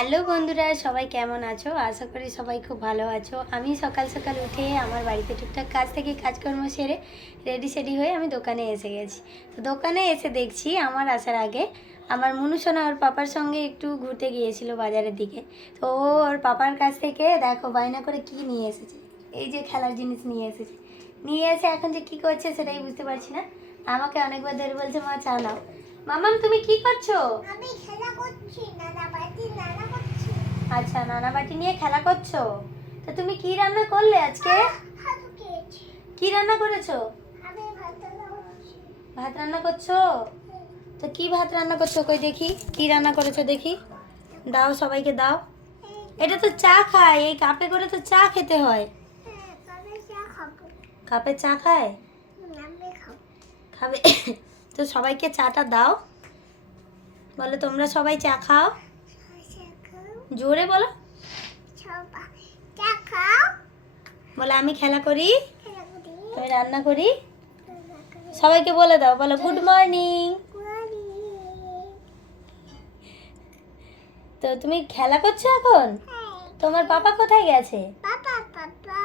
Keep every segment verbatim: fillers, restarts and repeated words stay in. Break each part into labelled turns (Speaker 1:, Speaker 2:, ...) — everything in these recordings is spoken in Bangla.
Speaker 1: হ্যালো বন্ধুরা, সবাই কেমন আছো? আশা করি সবাই খুব ভালো আছো। আমি সকাল সকাল উঠে আমার বাড়িতে টুকটাক কাজ থেকে কাজকর্ম সেরে রেডি সেডি হয়ে আমি দোকানে এসে গেছি। তো দোকানে এসে দেখছি আমার আসার আগে আমার মনুসোনা ওর পাপার সঙ্গে একটু ঘুরতে গিয়েছিল বাজারের দিকে। তো ও ওর পাপার কাছ থেকে দেখো বায়না করে কি নিয়ে এসেছে। এই যে খেলার জিনিস নিয়ে এসেছে। নিয়ে এসে এখন যে কী করছে সেটাই বুঝতে পারছি না। আমাকে অনেকবার ধরে বলছে মা চা নাও। মামাম তুমি কি করছো?
Speaker 2: আমি খেলা করছি, নানা বাটি নানা করছি।
Speaker 1: আচ্ছা, নানা বাটি নিয়ে খেলা করছো। তো তুমি কি রান্না করলে আজকে?
Speaker 2: হাত খেয়েছি।
Speaker 1: কি রান্না করেছো?
Speaker 2: আমি ভাত রান্না করছি।
Speaker 1: ভাত রান্না করছো? তো কি ভাত রান্না করছো? কই দেখি কি রান্না করেছো দেখি। দাও সবাইকে দাও। এটা তো চা খায়, এই কাপে করে তো চা খেতে হয়।
Speaker 2: হ্যাঁ, তবে চা খাবো।
Speaker 1: কাপে চা খায়?
Speaker 2: হুম, আমি খাবো।
Speaker 1: খাবে? তো সবাইকে চাটা দাও। বলো তোমরা সবাই চা খাও।
Speaker 2: চা খাও।
Speaker 1: জোরে বলো।
Speaker 2: সবাই চা খাও।
Speaker 1: বলো আমি খেলা করি,
Speaker 2: খেলা করি।
Speaker 1: আমি রান্না করি।
Speaker 2: রান্না করি।
Speaker 1: সবাইকে বলে দাও, বলো গুড মর্নিং।
Speaker 2: করি।
Speaker 1: তো তুমি খেলা করছো এখন?
Speaker 2: হ্যাঁ।
Speaker 1: তোমার পাপা কোথায় গেছে?
Speaker 2: পাপা পাপা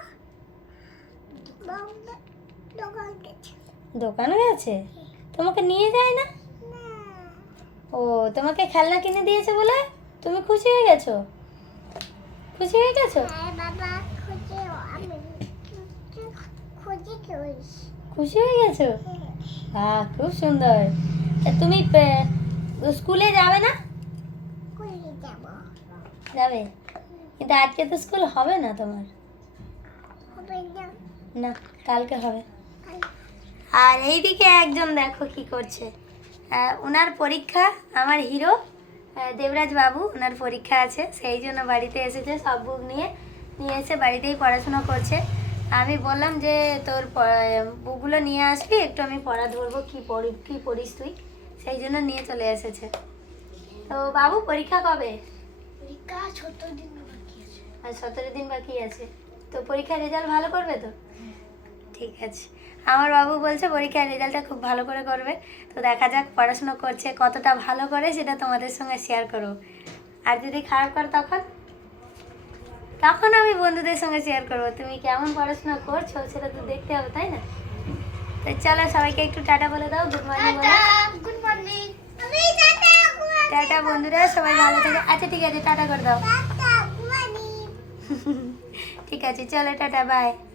Speaker 2: বাবা দোকান গেছে।
Speaker 1: দোকানে গেছে? তোমাকে নিয়ে যায় না?
Speaker 2: না।
Speaker 1: ও, তোমাকে খেলনা কিনে দিয়েছে বলে তুমি খুশি হয়ে গেছো? খুশি হয়ে গেছো?
Speaker 2: হ্যাঁ বাবা খুঁজে আমি খুঁজে খেয়েছি।
Speaker 1: খুশি হয়ে গেছো? হ্যাঁ, খুব সুন্দর। তা তুমি পে- স্কুলে যাবে না?
Speaker 2: খুঁজে যাব।
Speaker 1: যাবে, কিন্তু আজকে তো স্কুল হবে না তোমার।
Speaker 2: হবে না।
Speaker 1: না, কালকে হবে। আর এইদিকে একজন দেখো কি করছে। আহ, ওনার পরীক্ষা, আমার হিরো আহ, দেবরাজ বাবু, ওনার পরীক্ষা আছে, সেই জন্য বাড়িতে এসেছে সব বুক নিয়ে নিয়ে এসে বাড়িতেই পড়াশোনা করছে। আমি বললাম যে তোর প- বুকগুলো নিয়ে আসবি, একটু আমি পড়া ধরবো, কী পড়ি কী পড়িস তুই, সেই জন্য নিয়ে চলে এসেছে। তো বাবু পরীক্ষা কবে?
Speaker 2: পরীক্ষা ছোট দিন বাকি আছে।
Speaker 1: আর সতেরো দিন বাকি আছে। তো পরীক্ষার রেজাল্ট ভালো করবে তো? ঠিক আছে। আমার বাবু বলছে পরীক্ষার রেজাল্টটা খুব ভালো করে করবে। তো দেখা যাক পড়াশোনা করছে, কতটা ভালো করে সেটা তোমাদের সঙ্গে শেয়ার করবো। আর যদি খারাপ করে তখন তখন আমি বন্ধুদের সঙ্গে শেয়ার করবো। তুমি কেমন পড়াশোনা করছো সেটা তো দেখতে হবে, তাই না? তো চলো সবাইকে একটু টাটা বলে দাও, গুড মর্নিং বলো।
Speaker 2: Good morning. আমি টাটা গুড
Speaker 1: টাটা বন্ধুরা, সবাই ভালো থাকে। আচ্ছা ঠিক আছে, টাটা করে দাও।
Speaker 2: Tata good morning.
Speaker 1: ঠিক আছে, চলো টাটা, বাই।